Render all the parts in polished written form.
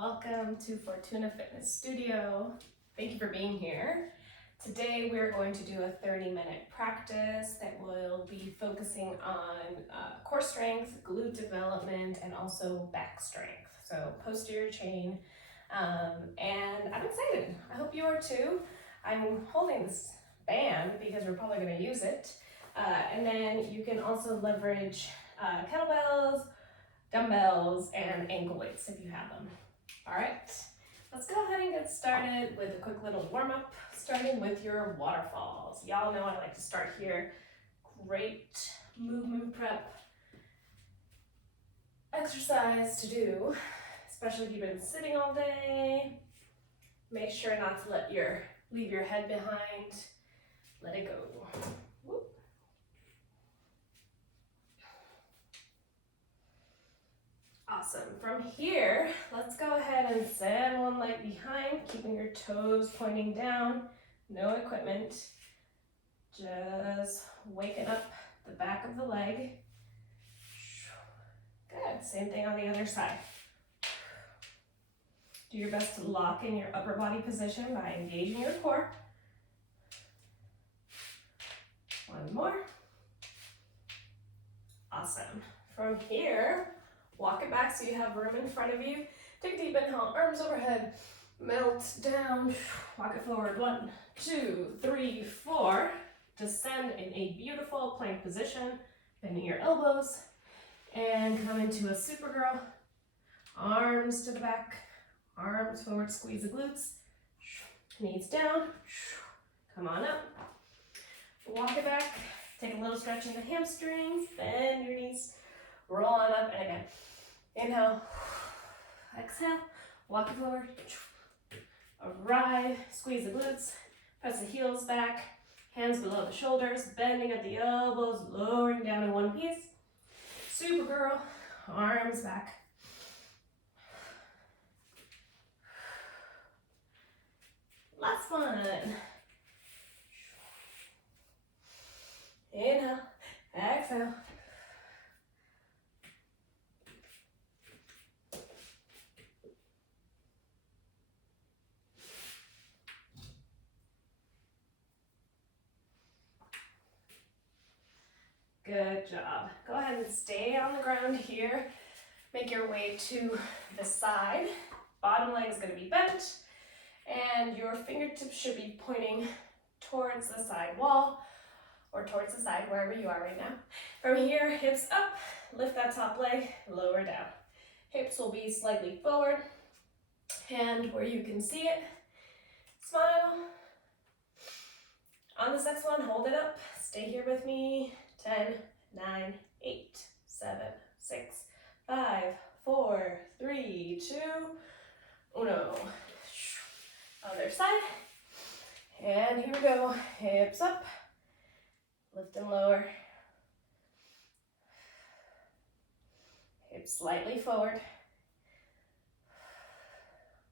welcome to Fortuna Fitness Studio. Thank you for being here. Today we're going to do a 30-minute practice that will be focusing on core strength, glute development, and also back strength. So posterior chain, and I'm excited. I hope you are too. I'm holding this band because we're probably going to use it. And then you can also leverage kettlebells, dumbbells, and ankle weights if you have them. All right, let's go ahead and get started with a quick little warm-up, starting with your waterfalls. Y'all know I like to start here. Great movement prep exercise to do, especially if you've been sitting all day. Make sure not to leave your head behind. Let it go. Whoop. Awesome. From here, let's go ahead and send one leg behind, keeping your toes pointing down. No equipment. Just waking up the back of the leg. Good. Same thing on the other side. Do your best to lock in your upper body position by engaging your core. One more. Awesome. From here, walk it back so you have room in front of you. Take a deep inhale, arms overhead, melt down, walk it forward. 1, 2, 3, 4. Descend in a beautiful plank position, bending your elbows, and come into a Supergirl. Arms to the back, arms forward, squeeze the glutes, knees down, come on up. Walk it back, take a little stretch in the hamstrings, bend your knees, roll on up, and again. Inhale, exhale, walk it forward, arrive, squeeze the glutes, press the heels back, hands below the shoulders, bending at the elbows, lowering down in one piece. Supergirl, arms back. Last one. Inhale, exhale. Good job. Go ahead and stay on the ground here. Make your way to the side. Bottom leg is going to be bent, and your fingertips should be pointing towards the side wall or towards the side, wherever you are right now. From here, hips up, lift that top leg, lower down. Hips will be slightly forward, hand where you can see it. Smile. On this next one, hold it up. Stay here with me. 10, 9, 8, 7, 6, 5, 4, 3, 2, 1. Other side. And here we go. Hips up. Lift and lower. Hips slightly forward.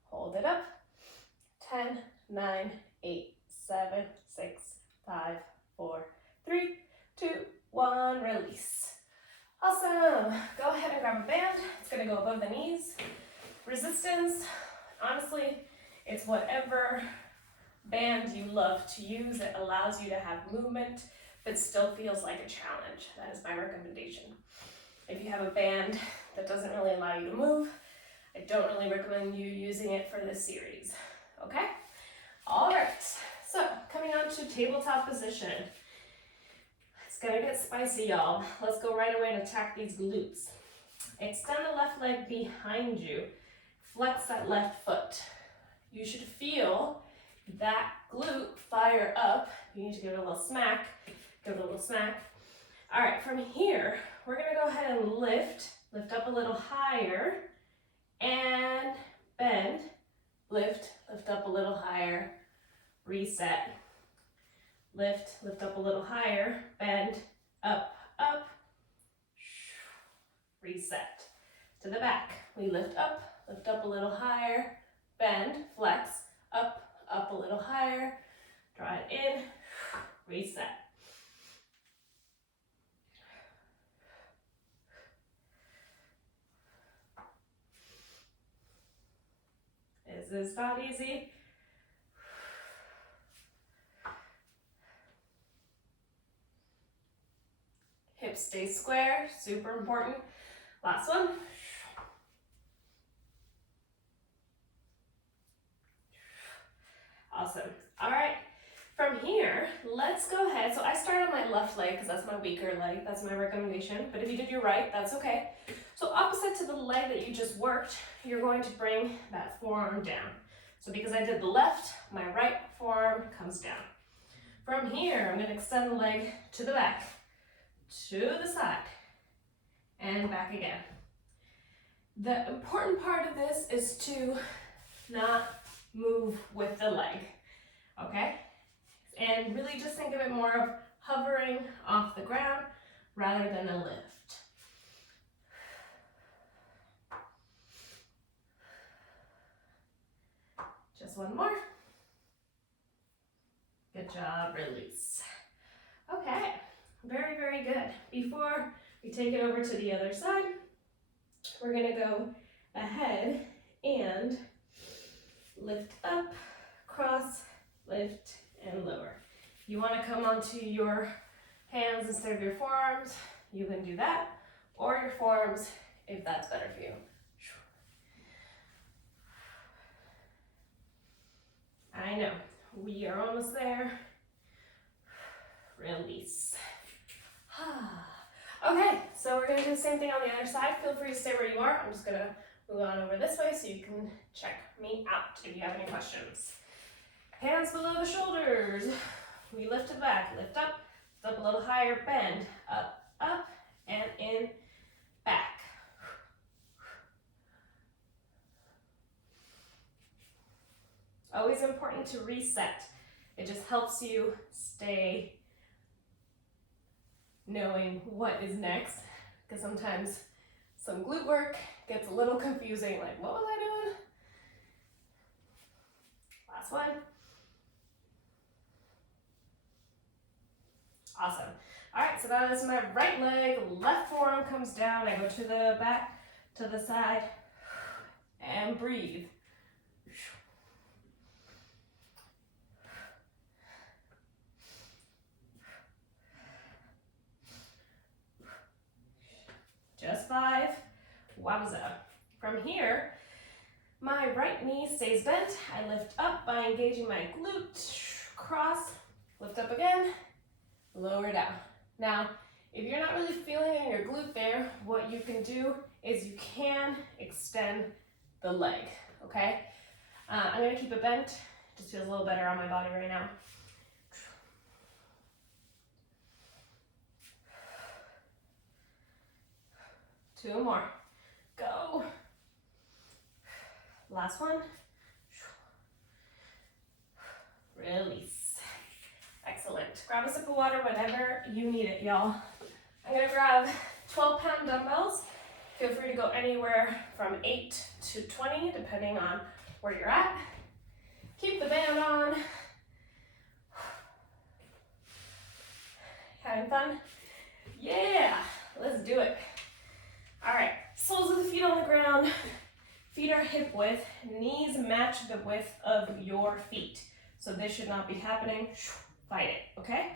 Hold it up. 10, 9, 8, 7, 6, 5, 4, 3, 2, 1. Release. Awesome. Go ahead and grab a band. It's going to go above the knees. Resistance. Honestly, it's whatever band you love to use. It allows you to have movement, but still feels like a challenge. That is my recommendation. If you have a band that doesn't really allow you to move, I don't really recommend you using it for this series. Okay? All right. So, coming on to tabletop position. It's gonna get spicy, y'all. Let's go right away and attack these glutes. Extend the left leg behind you. Flex that left foot. You should feel that glute fire up. You need to give it a little smack. Give it a little smack. All right, from here, we're gonna go ahead and lift up a little higher, and bend, lift up a little higher, reset. Lift up a little higher, bend, up, reset. To the back, we lift up a little higher, bend, flex, up a little higher, draw it in, reset. This is not easy. Hips stay square, super important. Last one. Awesome. All right. From here, let's go ahead. So I start on my left leg because that's my weaker leg. That's my recommendation. But if you did your right, that's okay. So opposite to the leg that you just worked, you're going to bring that forearm down. So because I did the left, my right forearm comes down. From here, I'm going to extend the leg to the back, to the side, and back again. The important part of this is to not move with the leg, okay? And really just think of it more of hovering off the ground rather than a lift. Just one more. Good job, release. Okay, very, very good. Before we take it over to the other side, we're gonna go ahead and lift up, cross, lift, and lower. If you wanna come onto your hands instead of your forearms, you can do that, or your forearms if that's better for you. I know, we are almost there. Release. Okay, so we're gonna do the same thing on the other side. Feel free to stay where you are. I'm just gonna move on over this way so you can check me out if you have any questions. Hands below the shoulders. We lift it back, lift up a little higher, bend, up, and in, back. Always important to reset. It just helps you stay knowing what is next, because sometimes some glute work gets a little confusing, like what was I doing? Last one. Awesome. All right, so that is my right leg, left forearm comes down, I go to the back, to the side, and breathe. Just 5. Wowza. From here, my right knee stays bent. I lift up by engaging my glute, cross, lift up again, lower down. Now, if you're not really feeling it in your glute there, what you can do is you can extend the leg, okay? I'm gonna keep it bent. It just feels a little better on my body right now. Two more. Go. Last one. Release. Excellent. Grab a sip of water whenever you need it, y'all. I'm gonna grab 12-pound dumbbells. Feel free to go anywhere from 8 to 20, depending on where you're at. Keep the band on. Having fun? Yeah, let's do it. All right, soles of the feet on the ground, feet are hip width, knees match the width of your feet. So this should not be happening. Fight it, okay?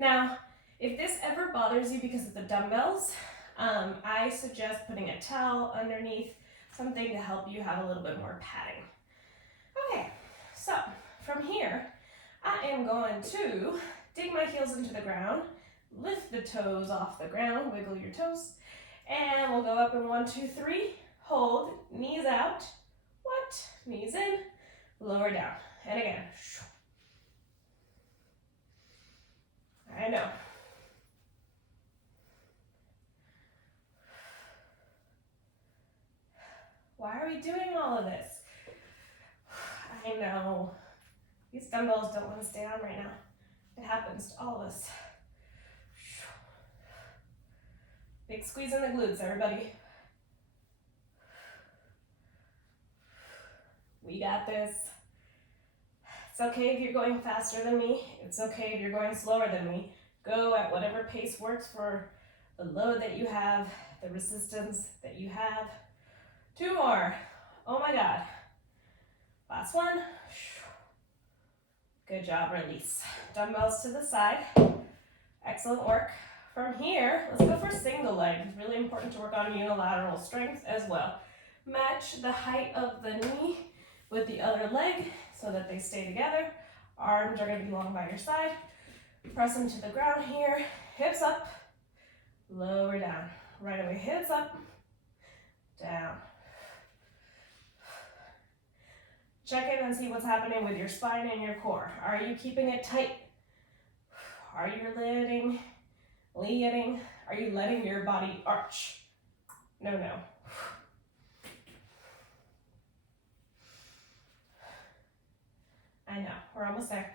Now, if this ever bothers you because of the dumbbells, I suggest putting a towel underneath, something to help you have a little bit more padding. Okay, so from here, I am going to dig my heels into the ground, lift the toes off the ground, wiggle your toes, and we'll go up in 1, 2, 3, hold, knees out, what? Knees in, lower down, and again. I know. Why are we doing all of this? I know. These dumbbells don't want to stay on right now. It happens to all of us. Big squeeze in the glutes, everybody. We got this. It's okay if you're going faster than me. It's okay if you're going slower than me. Go at whatever pace works for the load that you have, the resistance that you have. 2 more. Oh my God. Last one. Good job, release. Dumbbells to the side. Excellent work. From here, let's go for single leg. It's really important to work on unilateral strength as well. Match the height of the knee with the other leg so that they stay together. Arms are going to be long by your side. Press them to the ground here. Hips up, lower down. Right away, hips up, down. Check in and see what's happening with your spine and your core. Are you keeping it tight? Are you letting your body arch? No. I know, we're almost there.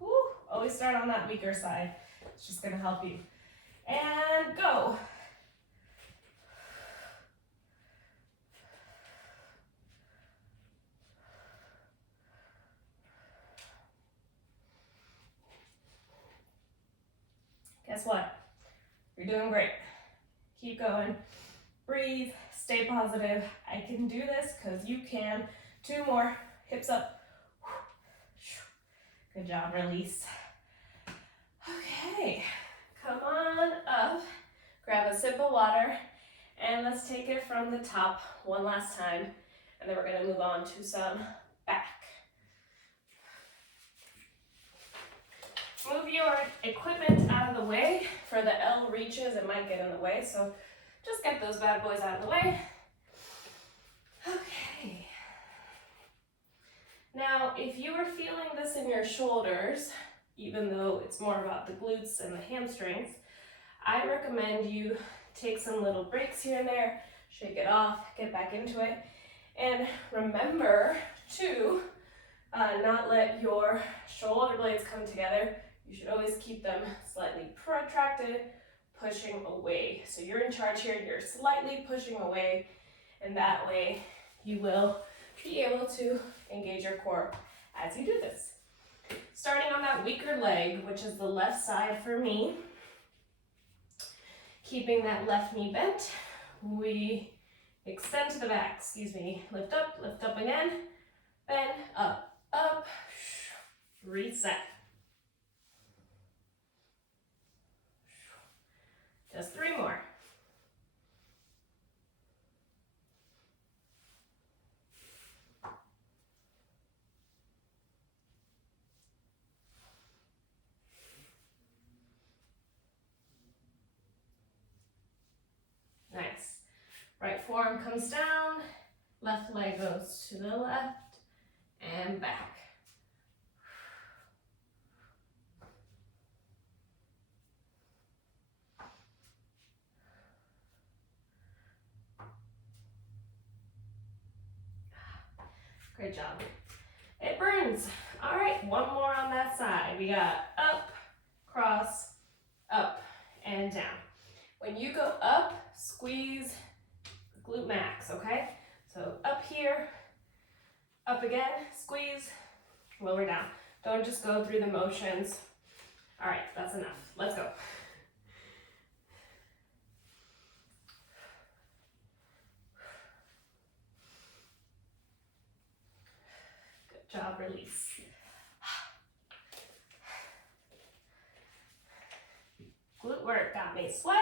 Woo, always start on that weaker side. It's just gonna help you. And go. Guess what? You're doing great. Keep going. Breathe. Stay positive. I can do this because you can. 2 more. Hips up. Good job. Release. Okay. Come on up. Grab a sip of water. And let's take it from the top one last time. And then we're going to move on to some back. Move your equipment out of the way. For the L reaches, it might get in the way, so just get those bad boys out of the way. Okay. Now, if you are feeling this in your shoulders, even though it's more about the glutes and the hamstrings, I recommend you take some little breaks here and there, shake it off, get back into it, and remember to not let your shoulder blades come together. You should always keep them slightly protracted, pushing away. So you're in charge here, you're slightly pushing away, and that way you will be able to engage your core as you do this. Starting on that weaker leg, which is the left side for me, keeping that left knee bent, we extend to the back, lift up again, bend, up, reset. Just 3 more. Nice. Right forearm comes down, left leg goes to the left and back. Great job. It burns. All right, one more on that side. We got up, cross, up, and down. When you go up, squeeze glute max, okay? So up here, up again, squeeze, lower down. Don't just go through the motions. All right, that's enough. Let's go. Good job, release. Glute work got me sweating.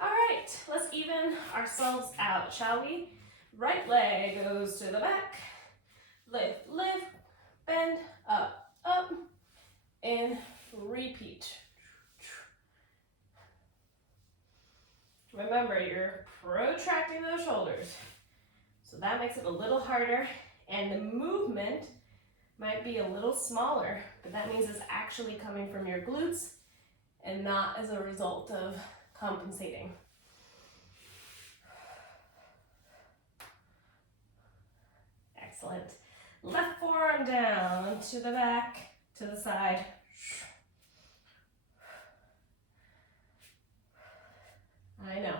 All right, let's even ourselves out, shall we? Right leg goes to the back. Lift, bend, up, and repeat. Remember, you're protracting those shoulders. So that makes it a little harder, and the movement might be a little smaller, but that means it's actually coming from your glutes and not as a result of compensating. Excellent. Left forearm down to the back, to the side. I know.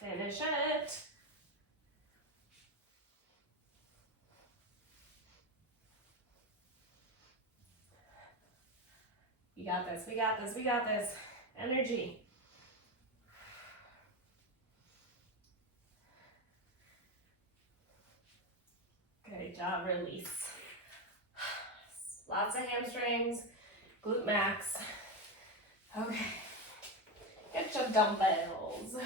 Finish it. got this, we got this, we got this. Energy. Good job, release. Lots of hamstrings, glute max. Okay, get your dumbbells.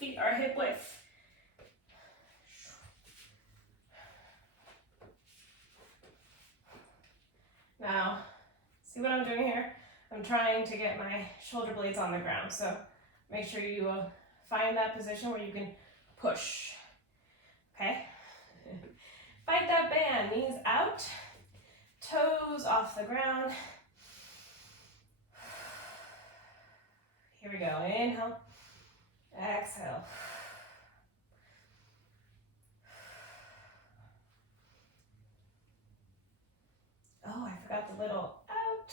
Feet are hip width. Now, see what I'm doing here? I'm trying to get my shoulder blades on the ground, so make sure you find that position where you can push, okay? Fight that band, knees out, toes off the ground. Here we go, inhale, exhale. Oh, I forgot the little out,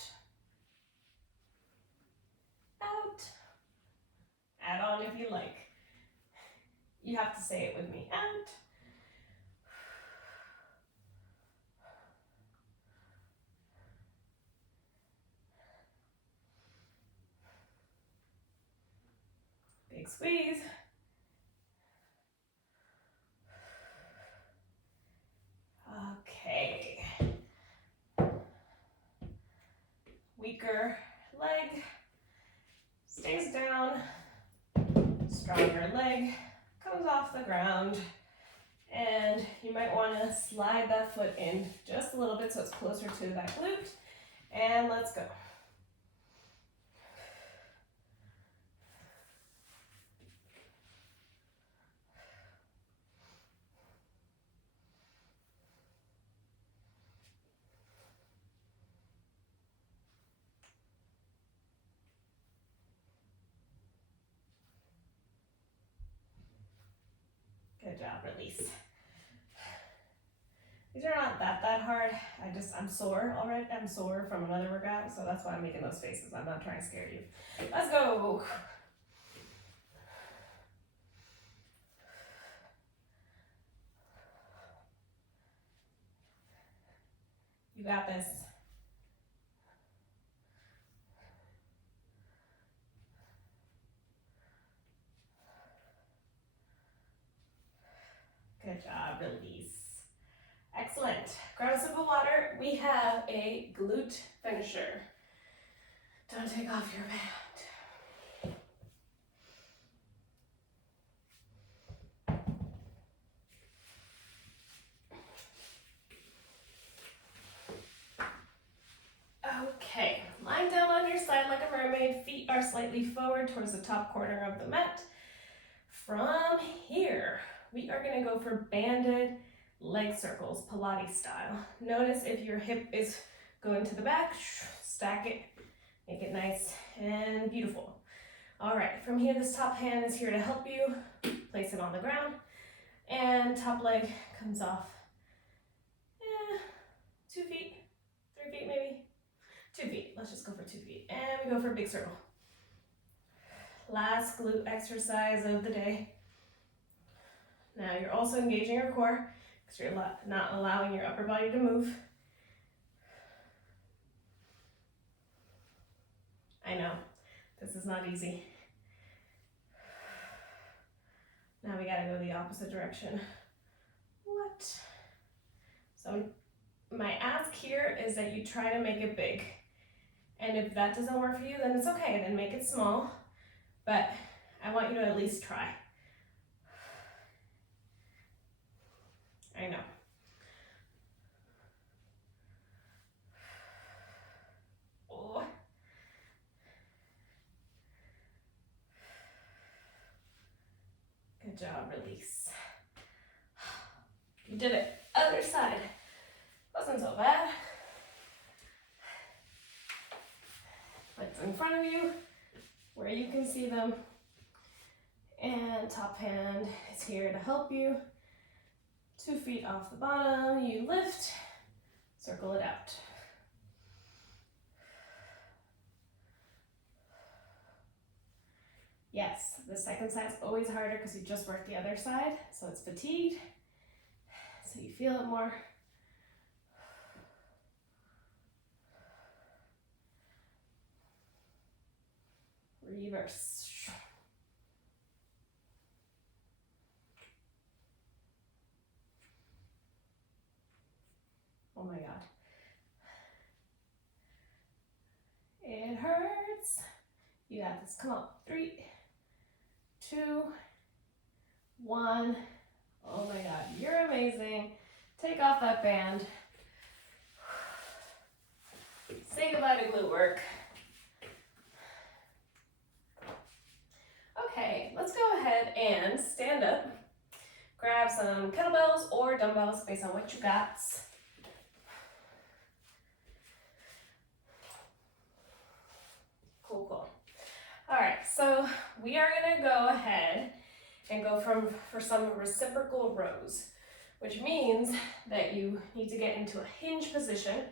out. Add on if you like. You have to say it with me, out. Big squeeze. Okay. Weaker leg stays down. Stronger leg comes off the ground. And you might want to slide that foot in just a little bit so it's closer to that glute. And let's go. Good job, release. These are not that hard. I'm sore already. I'm sore from another workout, so that's why I'm making those faces. I'm not trying to scare you. Let's go. You got this. Good job, release. Excellent. Grab a sip of water. We have a glute finisher. Don't take off your band. Okay, lying down on your side like a mermaid. Feet are slightly forward towards the top corner of the mat. From here, we are gonna go for banded leg circles, Pilates style. Notice if your hip is going to the back, stack it, make it nice and beautiful. All right, from here, this top hand is here to help you. Place it on the ground, and top leg comes off. 2 feet, 3 feet maybe. 2 feet, let's just go for 2 feet. And we go for a big circle. Last glute exercise of the day. Now you're also engaging your core because you're not allowing your upper body to move. I know, this is not easy. Now we gotta go the opposite direction. What? So my ask here is that you try to make it big. And if that doesn't work for you, then it's okay, then make it small. But I want you to at least try. I know. Oh. Good job, release. You did it. Other side. Wasn't so bad. Legs in front of you, where you can see them. And top hand is here to help you. 2 feet off the bottom, you lift, circle it out. Yes, the second side's always harder because you just worked the other side, so it's fatigued. So you feel it more. Reverse. Oh my God. It hurts. You got this. Come on. 3, 2, 1. Oh my God, you're amazing. Take off that band. Say goodbye to glute work. Okay, let's go ahead and stand up. Grab some kettlebells or dumbbells based on what you got. Cool, cool. All right, so we are gonna go ahead and go for some reciprocal rows, which means that you need to get into a hinge position.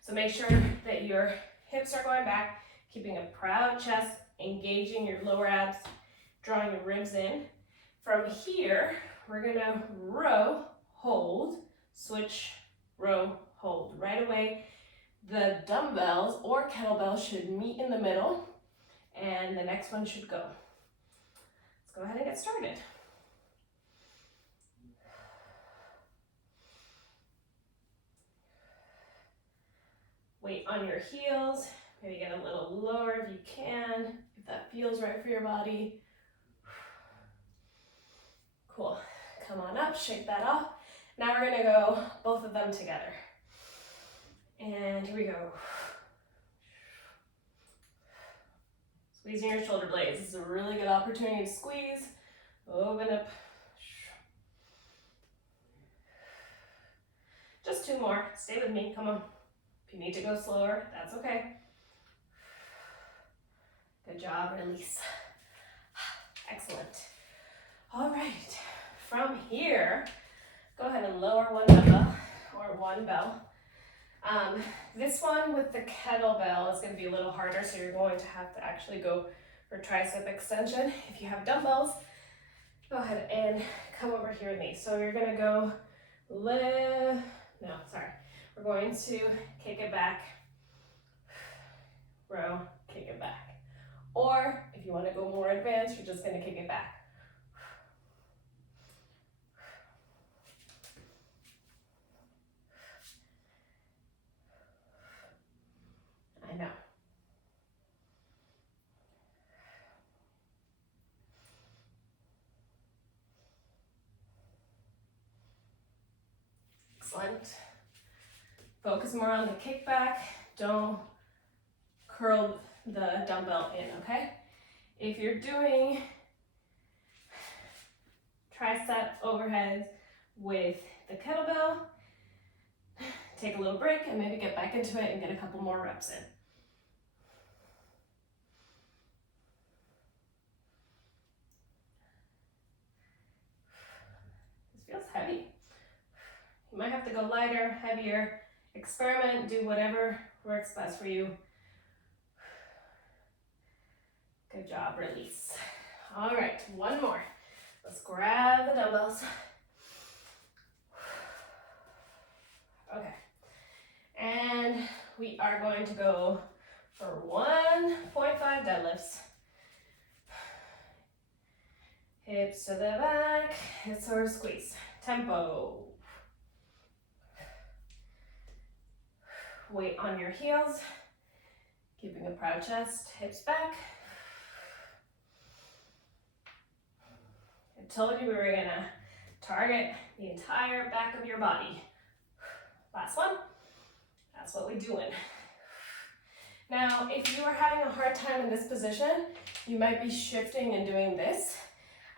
So make sure that your hips are going back, keeping a proud chest, engaging your lower abs, drawing your ribs in. From here, we're gonna row, hold, switch, row, hold. Right away, the dumbbells or kettlebells should meet in the middle, and the next one should go. Let's go ahead and get started. Weight on your heels, maybe get a little lower if you can, if that feels right for your body. Cool, come on up, shake that off. Now we're gonna go both of them together. And here we go. Squeezing your shoulder blades. This is a really good opportunity to squeeze, open up. Just 2 more, stay with me, come on. If you need to go slower, that's okay. Good job, release. Excellent. All right, from here, go ahead and lower one dumbbell or one bell. This one with the kettlebell is going to be a little harder, so you're going to have to actually go for tricep extension. If you have dumbbells, go ahead and come over here with me. So you're going to go we're going to kick it back, row, kick it back. Or if you want to go more advanced, you're just going to kick it back. I know. Excellent. Focus more on the kickback. Don't curl the dumbbell in, okay? If you're doing tricep overheads with the kettlebell, take a little break and maybe get back into it and get a couple more reps in. This feels heavy. You might have to go lighter, heavier, experiment, do whatever works best for you. Good job, release. All right, one more. Let's grab the dumbbells. Okay, and we are going to go for 1.5 deadlifts. Hips to the back, hips or squeeze. Tempo. Weight on your heels, keeping a proud chest, hips back. I told you we were gonna target the entire back of your body. Last one, that's what we're doing. Now, if you are having a hard time in this position, you might be shifting and doing this.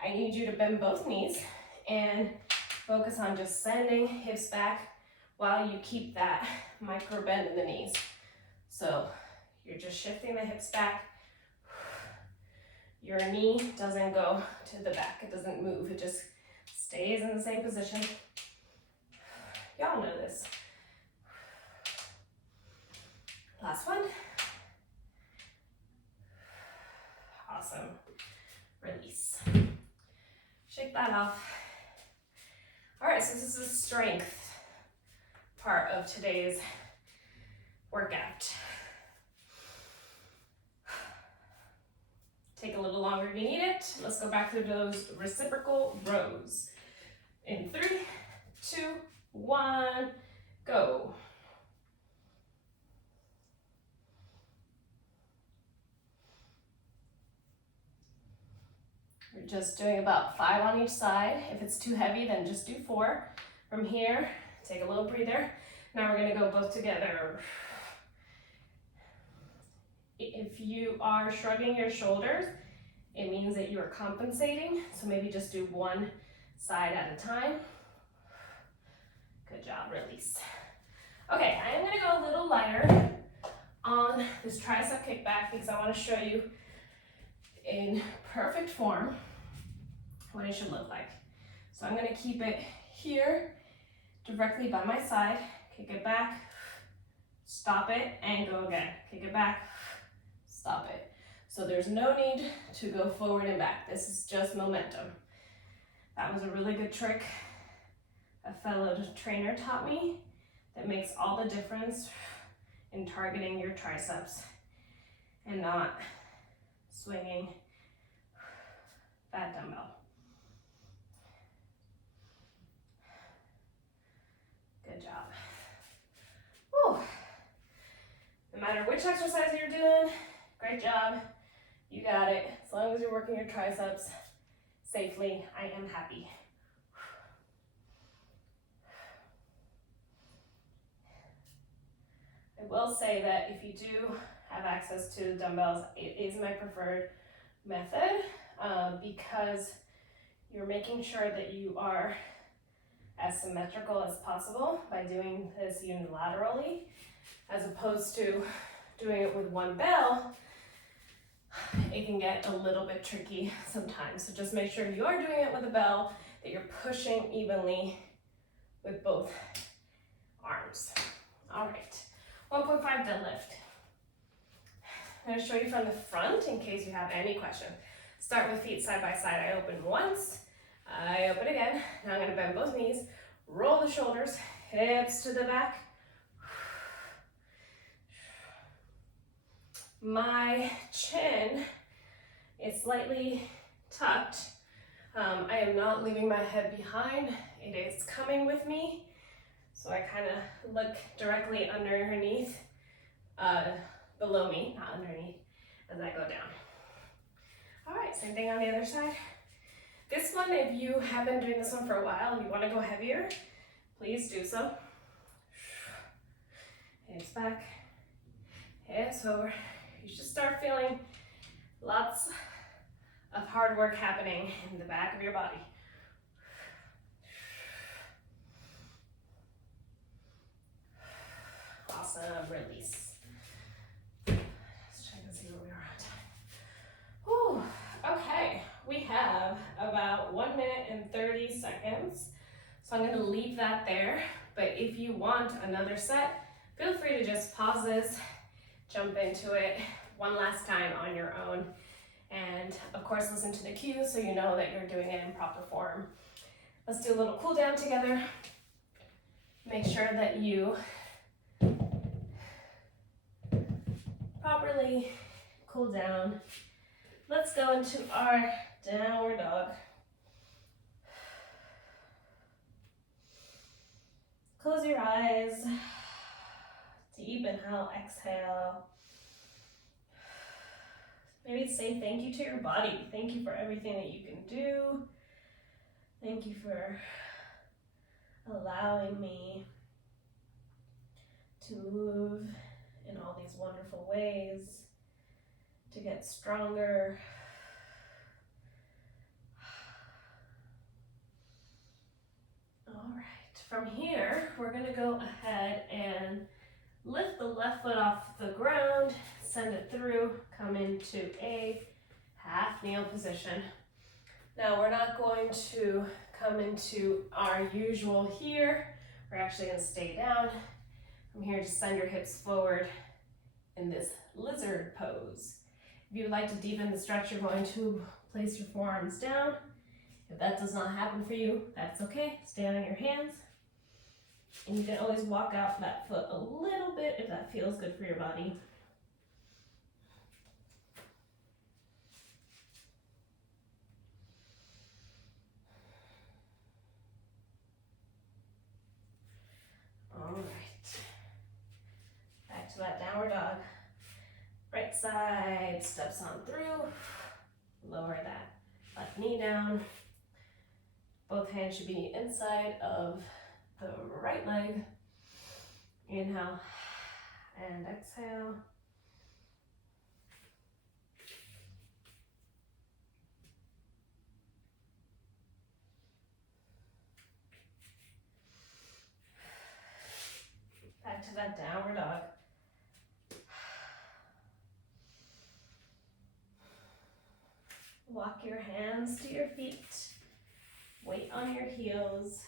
I need you to bend both knees and focus on just sending hips back while you keep that micro bend in the knees. So you're just shifting the hips back. Your knee doesn't go to the back, it doesn't move, it just stays in the same position. Y'all know this. Last one. Awesome. Release. Shake that off. All right, so this is the strength part of today's workout. Perfect. Let's go back to those reciprocal rows. In 3, 2, 1, go. We're just doing about 5 on each side. If it's too heavy, then just do 4. From here, take a little breather. Now we're gonna go both together. If you are shrugging your shoulders, it means that you are compensating. So maybe just do one side at a time. Good job, release. Okay, I am gonna go a little lighter on this tricep kickback because I wanna show you in perfect form what it should look like. So I'm gonna keep it here, directly by my side, kick it back, stop it, and go again. Kick it back, stop it. So there's no need to go forward and back. This is just momentum. That was a really good trick a fellow trainer taught me that makes all the difference in targeting your triceps and not swinging that dumbbell. Good job. Whew. No matter which exercise you're doing, great job. You got it. As long as you're working your triceps safely, I am happy. I will say that if you do have access to the dumbbells, it is my preferred method because you're making sure that you are as symmetrical as possible by doing this unilaterally, as opposed to doing it with one bell. It can get a little bit tricky sometimes. So just make sure you are doing it with a bell, that you're pushing evenly with both arms. All right, 1.5 deadlift. I'm going to show you from the front in case you have any questions. Start with feet side by side. I open once, I open again. Now I'm going to bend both knees, roll the shoulders, hips to the back. My chin is slightly tucked. I am not leaving my head behind. It is coming with me. So I kind of look directly underneath, below me, not underneath, as I go down. All right, same thing on the other side. This one, if you have been doing this one for a while and you want to go heavier, please do so. Hips back, hips over. You should start feeling lots of hard work happening in the back of your body. Awesome, release. Let's check and see where we are on time. Whew. Okay, we have about 1 minute and 30 seconds. So I'm gonna leave that there, but if you want another set, feel free to just pause this, jump into it one last time on your own. And of course, listen to the cues so you know that you're doing it in proper form. Let's do a little cool down together. Make sure that you properly cool down. Let's go into our downward dog. Close your eyes. Deep inhale, exhale. Maybe say thank you to your body. Thank you for everything that you can do. Thank you for allowing me to move in all these wonderful ways, to get stronger. All right, from here, we're gonna go ahead and lift the left foot off the ground, send it through, come into a half kneel position. Now we're not going to come into our usual here. We're actually gonna stay down. From here, just send your hips forward in this lizard pose. If you would like to deepen the stretch, you're going to place your forearms down. If that does not happen for you, that's okay. Stand on your hands. And you can always walk out that foot a little bit if that feels good for your body. side steps on through. Lower that left knee down. Both hands should be inside of the right leg. Inhale and exhale. Back to that downward dog. Walk your hands to your feet. Weight on your heels.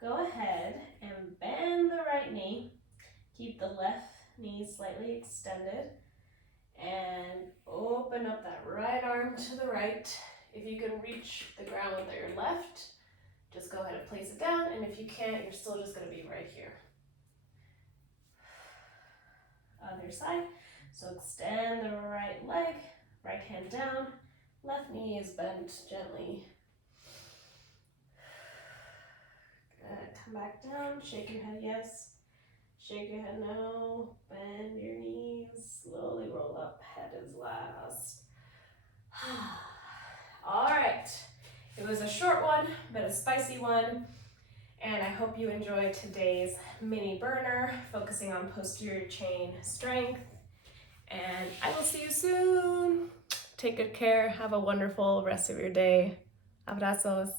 Go ahead and bend the right knee. Keep the left knee slightly extended. And open up that right arm to the right. If you can reach the ground with your left, just go ahead and place it down. And if you can't, you're still just going to be right here. Other side. So extend the right leg, right hand down, left knee is bent gently. Good. Come back down, shake your head yes, shake your head no, bend your knees, slowly roll up, head is last. All right, it was a short one, but a spicy one. And I hope you enjoyed today's mini burner, focusing on posterior chain strength. And I will see you soon. Take good care. Have a wonderful rest of your day. Abrazos.